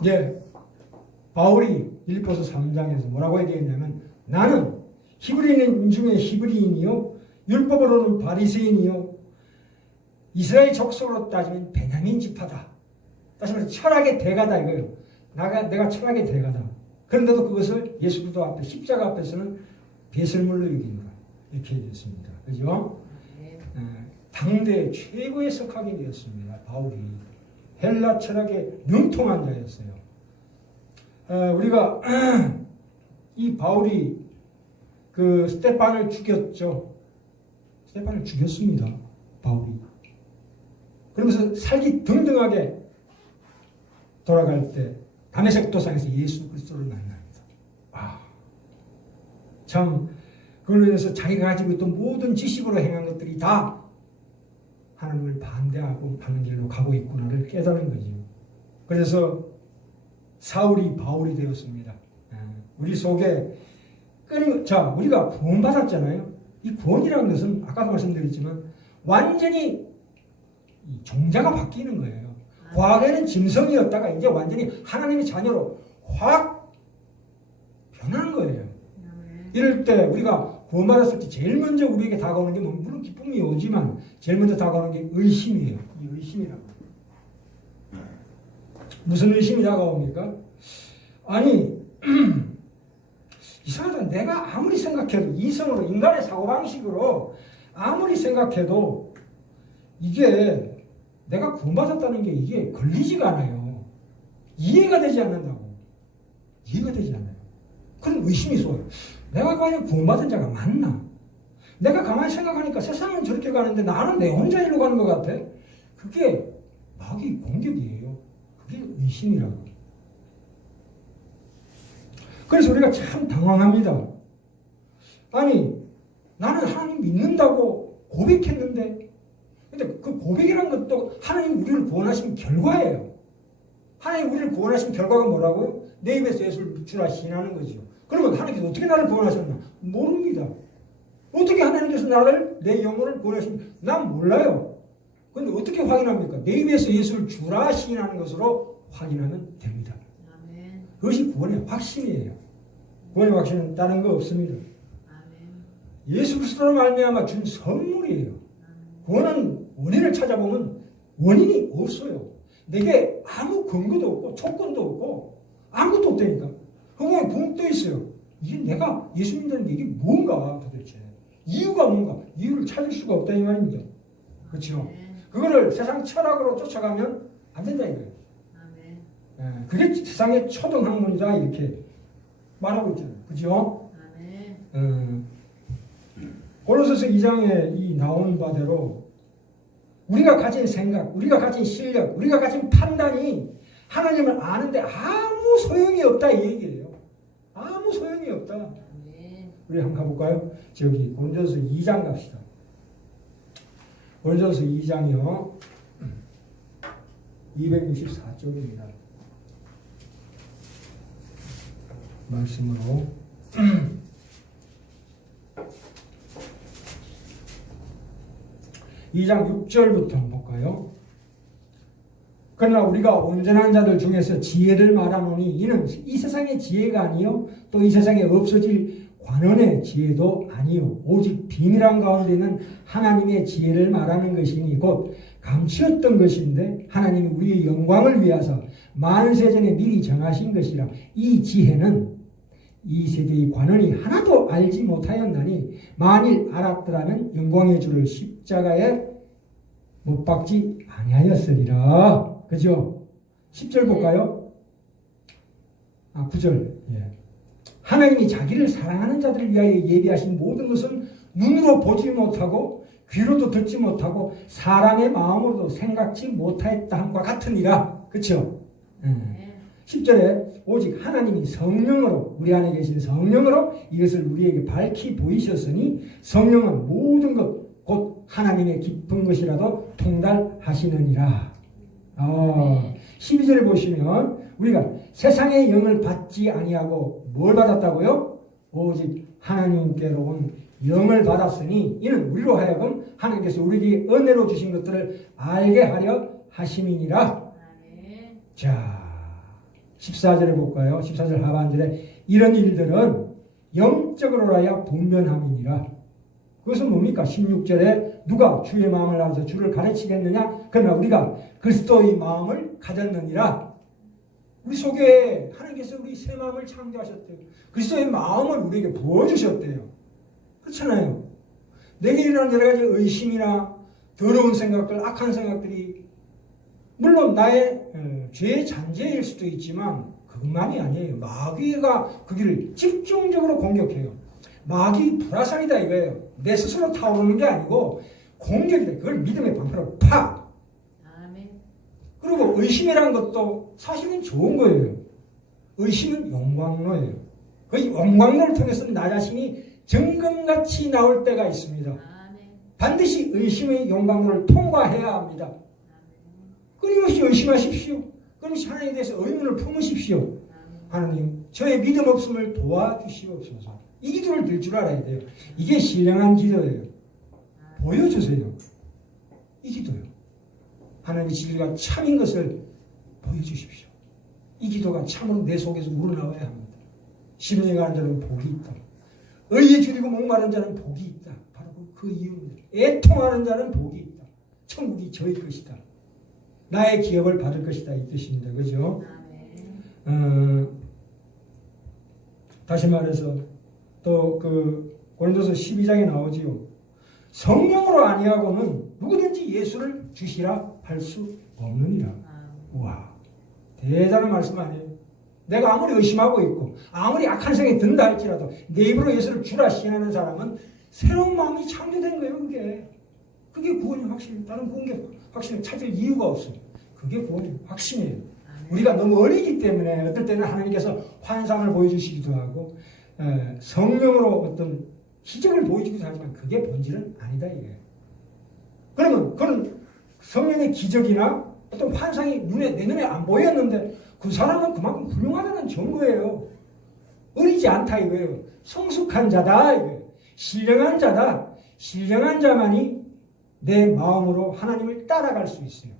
이제 바울이 빌립보서 3장에서 뭐라고 얘기했냐면 나는 히브리인 중에 히브리인이요 율법으로는 바리새인이요 이스라엘 족속으로 따지면 베냐민 지파다. 다시 말해서 철학의 대가다 이거예요. 내가 철학의 대가다. 그런데도 그것을 예수 그리스도 앞에 십자가 앞에서는 배설물로 여기노라 이렇게 되었습니다. 그죠? 당대 최고의 석학이 되었습니다. 바울이 헬라 철학의 능통한 자였어요. 우리가 이 바울이 그 스테판을 죽였죠. 스테판을 죽였습니다. 바울이. 그러면서 살기 등등하게 돌아갈 때 다메섹 도상에서 예수 그리스도를 만납니다. 참 그걸로 인해서 자기가 가지고 있던 모든 지식으로 행한 것들이 다 하나님을 반대하고 가는 길로 가고 있구나를 깨달은 거죠. 그래서 사울이 바울이 되었습니다. 우리 속에 우리가 구원받았잖아요. 이 구원이라는 것은 아까도 말씀드렸지만 완전히 종자가 바뀌는 거예요. 과거에는 짐승이었다가 이제 완전히 하나님의 자녀로 확 변하는 거예요. 이럴 때 우리가 구원받았을 때 제일 먼저 우리에게 다가오는 게 물론 기쁨이 오지만 제일 먼저 다가오는 게 의심이에요. 이 의심이라고. 무슨 의심이 다가옵니까? 아니 이상하다. 내가 아무리 생각해도 이성으로 인간의 사고방식으로 아무리 생각해도 이게 내가 구원받았다는 게 이게 걸리지가 않아요. 이해가 되지 않는다고. 이해가 되지 않아요. 그런 의심이 쏘요. 내가 과연 구원받은 자가 맞나? 내가 가만히 생각하니까 세상은 저렇게 가는데 나는 내 혼자 일로 가는 것 같아. 그게 마귀 공격이에요. 그게 의심이라고. 그래서 우리가 참 당황합니다. 아니 나는 하나님 믿는다고 고백했는데 근데 그 고백이라는 것도 하나님 우리를 구원하신 결과예요. 하나님 우리를 구원하신 결과가 뭐라고요? 내 입에서 예수를 주라 시인하는 거죠. 그러면 하나님께서 어떻게 나를 구원하셨나? 모릅니다. 어떻게 하나님께서 나를 내 영혼을 구원하십니까? 난 몰라요. 그런데 어떻게 확인합니까? 내 입에서 예수를 주라 시인하는 것으로 확인하면 됩니다. 아멘. 그것이 구원의 확신이에요. 구원의 확신은 다른 거 없습니다. 아멘. 예수 그리스도로 말미암아 준 선물이에요. 구원은 원인을 찾아보면 원인이 없어요. 내게 아무 근거도 없고 조건도 없고 아무것도 없다니까. 그거에 붕 떠 있어요. 이게 내가 예수 믿는다는 게 이게 뭔가 도대체. 이유가 뭔가. 이유를 찾을 수가 없다 이 말입니다. 그렇죠? 그거를 세상 철학으로 쫓아가면 안 된다 이거예요. 그게 세상의 초등학문이다 이렇게 말하고 있잖아요. 그죠? 고린도서 2장에 이 나온 바대로 우리가 가진 생각, 우리가 가진 실력, 우리가 가진 판단이 하나님을 아는데 아무 소용이 없다 이 얘기예요. 아무 소용이 없다. 우리 한번 가볼까요? 저기 고린도서 2장 갑시다. 고린도서 2장이요. 264쪽입니다. 말씀으로 2장 6절부터 한번 볼까요? 그러나 우리가 온전한 자들 중에서 지혜를 말하노니 이는 이 세상의 지혜가 아니요 또 이 세상에 없어질 관원의 지혜도 아니요 오직 비밀한 가운데 있는 하나님의 지혜를 말하는 것이니 곧 감추었던 것인데 하나님이 우리의 영광을 위하서 만세전에 미리 정하신 것이라. 이 지혜는 이 세대의 관원이 하나도 알지 못하였나니 만일 알았더라면 영광의 주를 십자가에 못 박지 아니하였으리라. 그죠? 10절 볼까요? 9절. 예. 하나님이 자기를 사랑하는 자들을 위하여 예비하신 모든 것은 눈으로 보지 못하고 귀로도 듣지 못하고 사람의 마음으로도 생각지 못하였다 함과 같으니라. 그렇죠? 10절에 오직 하나님이 성령으로 우리 안에 계신 성령으로 이것을 우리에게 밝히 보이셨으니 성령은 모든 것 곧 하나님의 깊은 것이라도 통달하시느니라. 12절에 보시면 우리가 세상의 영을 받지 아니하고 뭘 받았다고요? 오직 하나님께로 온 영을 받았으니 이는 우리로 하여금 하나님께서 우리에게 은혜로 주신 것들을 알게 하려 하심이니라. 자, 14절에 볼까요? 14절 하반절에 이런 일들은 영적으로라야 분변함이니라. 그것은 뭡니까? 16절에 누가 주의 마음을 알아서 주를 가르치겠느냐? 그러나 우리가 그리스도의 마음을 가졌느니라. 우리 속에 하나님께서 우리 새 마음을 창조하셨대요. 그리스도의 마음을 우리에게 부어주셨대요. 그렇잖아요. 내게 일어나는 여러 가지 의심이나 더러운 생각들, 악한 생각들이 물론 나의 죄의 잔재일 수도 있지만 그것만이 아니에요. 마귀가 그 길을 집중적으로 공격해요. 마귀 불화살이다 이거예요. 내 스스로 타오르는 게 아니고 공격이다. 그걸 믿음의 방패로 파. 아멘. 그리고 의심이라는 것도 사실은 좋은 거예요. 의심은 용광로예요. 그 용광로를 통해서 나 자신이 정금같이 나올 때가 있습니다. 아멘. 반드시 의심의 용광로를 통과해야 합니다. 아멘. 끊임없이 의심하십시오. 끊임없이 하나님에 대해서 의문을 품으십시오. 아멘. 하나님, 저의 믿음 없음을 도와주시옵소서. 이 기도를 들 줄 알아야 돼요. 이게 신령한 기도예요. 보여주세요. 이 기도요. 하나님의 진리가 참인 것을 보여주십시오. 이 기도가 참으로 내 속에서 우러나와야 합니다. 심령하는 자는 복이 있다. 의에 줄이고 목마른 자는 복이 있다. 바로 그 이유입니다. 애통하는 자는 복이 있다. 천국이 저의 것이다. 나의 기업을 받을 것이다. 이 뜻입니다. 그죠? 다시 말해서 또 그 고린도서 12장에 나오지요. 성령으로 아니하고는 누구든지 예수를 주시라 할 수 없느니라. 와, 대단한 말씀 아니에요. 내가 아무리 의심하고 있고 아무리 악한 생각이 든다 할지라도 내 입으로 예수를 주라 시인하는 사람은 새로운 마음이 창조된 거예요. 그게 구원이 확실해요. 다른 구원이 확실히 찾을 이유가 없어요. 그게 구원이 확신이에요. 우리가 너무 어리기 때문에 어떨 때는 하나님께서 환상을 보여주시기도 하고 성령으로 어떤 기적을 보여주기도 하지만 그게 본질은 아니다 이거예요. 그러면 그런 성령의 기적이나 어떤 환상이 내 눈에 안 보였는데 그 사람은 그만큼 훌륭하다는 증거예요. 어리지 않다 이거예요. 성숙한 자다 이거예요. 신령한 자다. 신령한 자만이 내 마음으로 하나님을 따라갈 수 있어요.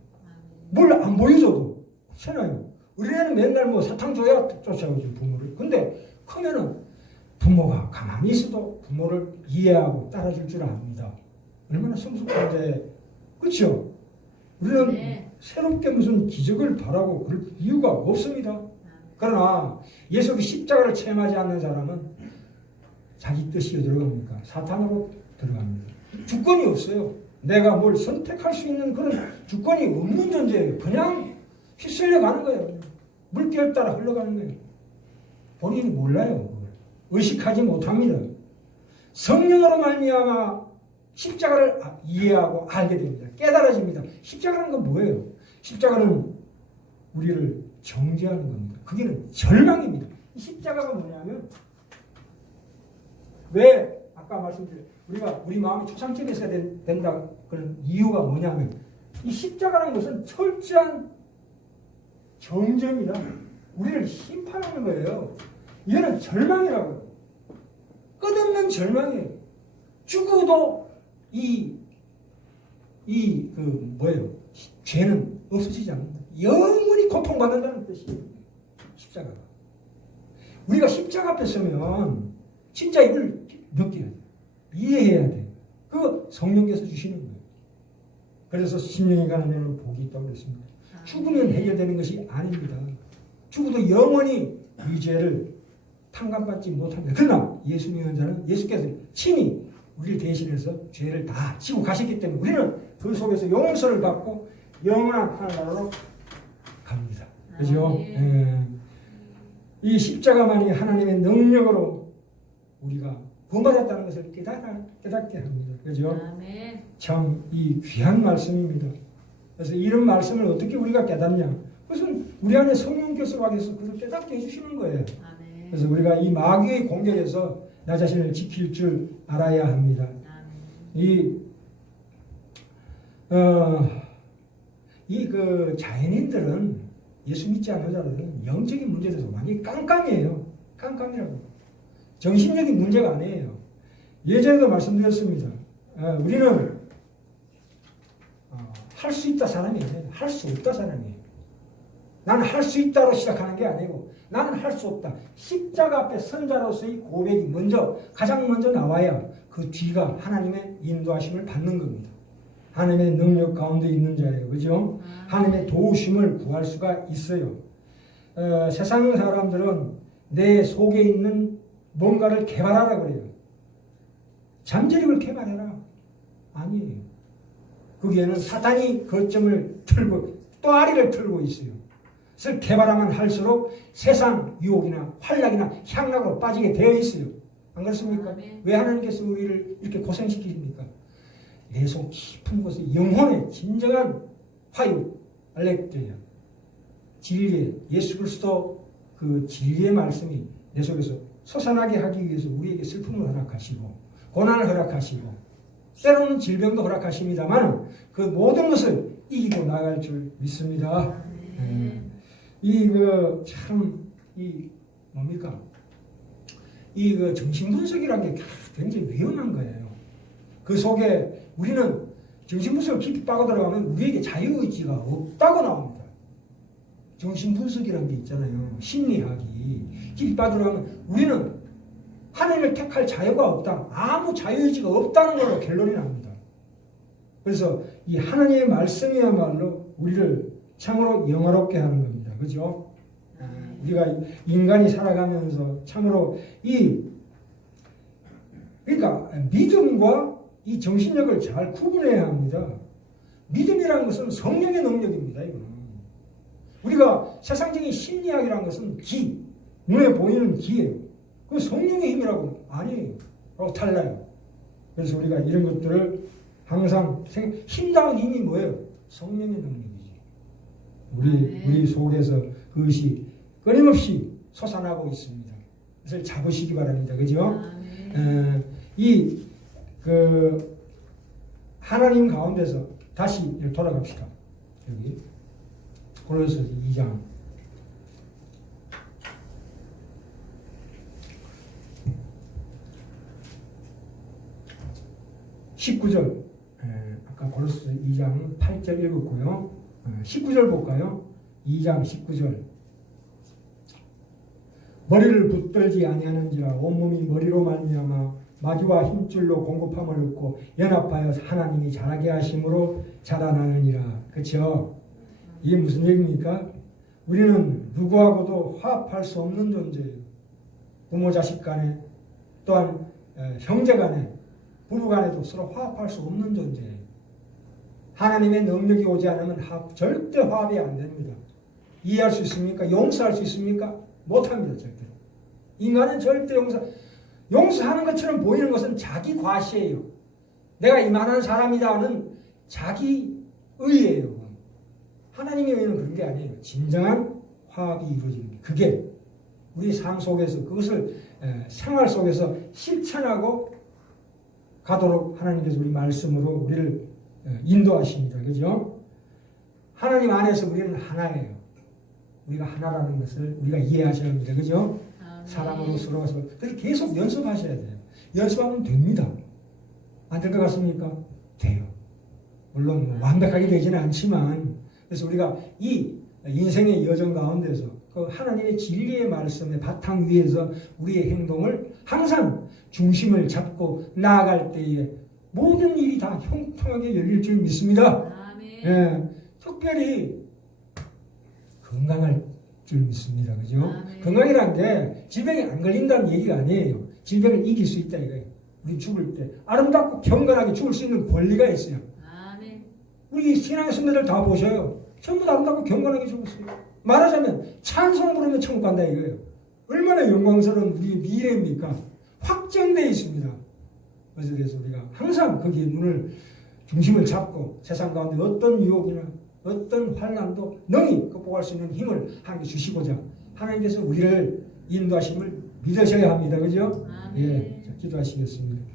뭘 안 보여줘도 그렇잖아요. 우리는 맨날 뭐 사탕 줘야 쫓아오지 부모를. 근데 크면은 부모가 가만히 있어도 부모를 이해하고 따라줄 줄 압니다. 얼마나 성숙한 자에 그렇죠? 우리는 새롭게 무슨 기적을 바라고 그럴 이유가 없습니다. 그러나 예수 그 십자가를 체험하지 않는 사람은 자기 뜻이 들어갑니까? 사탄으로 들어갑니다. 주권이 없어요. 내가 뭘 선택할 수 있는 그런 주권이 없는 존재예요. 그냥 휩쓸려 가는 거예요. 물결 따라 흘러가는 거예요. 본인이 몰라요. 의식하지 못합니다. 성령으로 말미암아 십자가를 이해하고 알게 됩니다. 깨달아집니다. 십자가라는 건 뭐예요? 십자가는 우리를 정죄하는 겁니다. 그게는 절망입니다. 이 십자가가 뭐냐면 왜 아까 말씀드린 우리가 우리 마음이 초상집에 있어야 된다 그런 이유가 뭐냐면 이 십자가라는 것은 철저한 정죄입니다. 우리를 심판하는 거예요. 이거는 절망이라고요. 끝없는 절망이에요. 죽어도 죄는 없어지지 않는다. 영원히 고통받는다는 뜻이에요. 십자가가. 우리가 십자가 앞에 서면 진짜 이걸 느껴야 돼요. 이해해야 돼요. 그 성령께서 주시는 거예요. 그래서 심령이 가난하면 복이 있다고 그랬습니다. 죽으면 해결되는 것이 아닙니다. 죽어도 영원히 이 죄를 탕감받지 못합니다. 그러나 예수 믿는 자는 예수께서 친히 우리를 대신해서 죄를 다 지고 가셨기 때문에 우리는 그 속에서 용서를 받고 영원한 하나님으로 갑니다. 그죠? 이 십자가만이 하나님의 능력으로 우리가 구원받았다는 것을 깨닫게 합니다. 그죠? 참 이 귀한 말씀입니다. 그래서 이런 말씀을 어떻게 우리가 깨닫냐? 그것은 우리 안에 성령께서 와서 그걸 깨닫게 해주시는 거예요. 그래서 우리가 이 마귀의 공격에서 나 자신을 지킬 줄 알아야 합니다. 그 자연인들은 예수 믿지 않는 자들은 영적인 문제에 대해서 완전히 깜깜이에요. 깜깜이라고. 정신적인 문제가 아니에요. 예전에도 말씀드렸습니다. 우리는 할 수 있다 사람이 아니에요. 할 수 없다 사람이에요. 나는 할 수 있다로 시작하는 게 아니고 나는 할 수 없다. 십자가 앞에 선자로서의 고백이 가장 먼저 나와야 그 뒤가 하나님의 인도하심을 받는 겁니다. 하나님의 능력 가운데 있는 자예요. 그죠? 하나님의 도우심을 구할 수가 있어요. 세상 사람들은 내 속에 있는 뭔가를 개발하라 그래요. 잠재력을 개발해라. 아니에요. 거기에는 사탄이 거점을 틀고 또 아리를 틀고 있어요. 그래서 개발하면 할수록 세상 유혹이나 활락이나 향락으로 빠지게 되어 있어요. 안 그렇습니까? 왜 하나님께서 우리를 이렇게 고생시키십니까? 내 속 깊은 곳에 영혼의 진정한 화유, 알렉드야, 진리의 예수 그리스도 그 진리의 말씀이 내 속에서 솟아나게 하기 위해서 우리에게 슬픔을 허락하시고 고난을 허락하시고 때로는 질병도 허락하십니다만 그 모든 것을 이기고 나갈 줄 믿습니다. 정신분석이라는 게 굉장히 위험한 거예요. 그 속에 우리는 정신분석을 깊이 빠고 들어가면 우리에게 자유의지가 없다고 나옵니다. 정신분석이라는 게 있잖아요. 심리학이 깊이 빠들어가면 우리는 하나님을 택할 자유가 없다. 아무 자유의지가 없다는 걸로 결론이 납니다. 그래서 이 하나님의 말씀이야말로 우리를 참으로 영화롭게 하는 겁니다. 그죠? 우리가 인간이 살아가면서 참으로 그러니까 믿음과 이 정신력을 잘 구분해야 합니다. 믿음이라는 것은 성령의 능력입니다. 이거는. 우리가 세상적인 심리학이라는 것은 눈에 보이는 기예요. 그 성령의 힘이라고 아니에요. 달라요. 그래서 우리가 이런 것들을 항상 힘다운 힘이 뭐예요? 성령의 능력이지. 우리 속에서 그것이 끊임없이 솟아나고 있습니다. 그래서 잡으시기 바랍니다. 그죠? 하나님 가운데서 다시 돌아갑시다. 여기 골로새서 2장 19절. 아까 골로새서 2장 8절 읽었고요. 19절 볼까요? 2장 19절. 머리를 붙들지 아니하는지라 온몸이 머리로 말미암아 마귀와 힘줄로 공급함을 얻고 연합하여 하나님이 자라게 하심으로 자라나느니라. 그렇죠? 이게 무슨 얘기입니까? 우리는 누구하고도 화합할 수 없는 존재예요. 부모 자식 간에 또한 형제 간에 부부 간에도 서로 화합할 수 없는 존재예요. 하나님의 능력이 오지 않으면 절대 화합이 안 됩니다. 이해할 수 있습니까? 용서할 수 있습니까? 못합니다. 절대. 인간은 절대 용서하는 것처럼 보이는 것은 자기 과시예요. 내가 이만한 사람이다는 자기 의예요. 하나님의 의는 그런 게 아니에요. 진정한 화합이 이루어집니다. 그게 우리 삶 속에서 그것을 생활 속에서 실천하고 가도록 하나님께서 우리 말씀으로 우리를 인도하십니다. 그죠? 하나님 안에서 우리는 하나예요. 우리가 하나라는 것을 우리가 이해하셔야 합니다. 그죠? 사람으로 서로서 그래서 계속 연습하셔야 돼요. 연습하면 됩니다. 안 될 것 같습니까? 돼요. 물론 완벽하게 되지는 않지만 그래서 우리가 이 인생의 여정 가운데서 그 하나님의 진리의 말씀의 바탕 위에서 우리의 행동을 항상 중심을 잡고 나아갈 때에 모든 일이 다 형통하게 열릴 줄 믿습니다. 특별히 건강할 줄 믿습니다. 그죠? 건강이라는 게 질병이 안 걸린다는 얘기가 아니에요. 질병을 이길 수 있다 이거예요. 우리 죽을 때 아름답고 경건하게 죽을 수 있는 권리가 있어요. 우리 신앙의 선배들 다 보셔요. 전부 다 아름답고 경건하게 죽었어요. 말하자면 찬송 부르면 천국 간다 이거예요. 얼마나 영광스러운 우리의 미래입니까? 확정되어 있습니다. 그래서 우리가 항상 거기에 눈을 중심을 잡고 세상 가운데 어떤 유혹이나 어떤 환난도 능히 극복할 수 있는 힘을 하나님께 주시고자 하나님께서 우리를 인도하심을 믿으셔야 합니다. 그죠? 예, 기도하시겠습니다.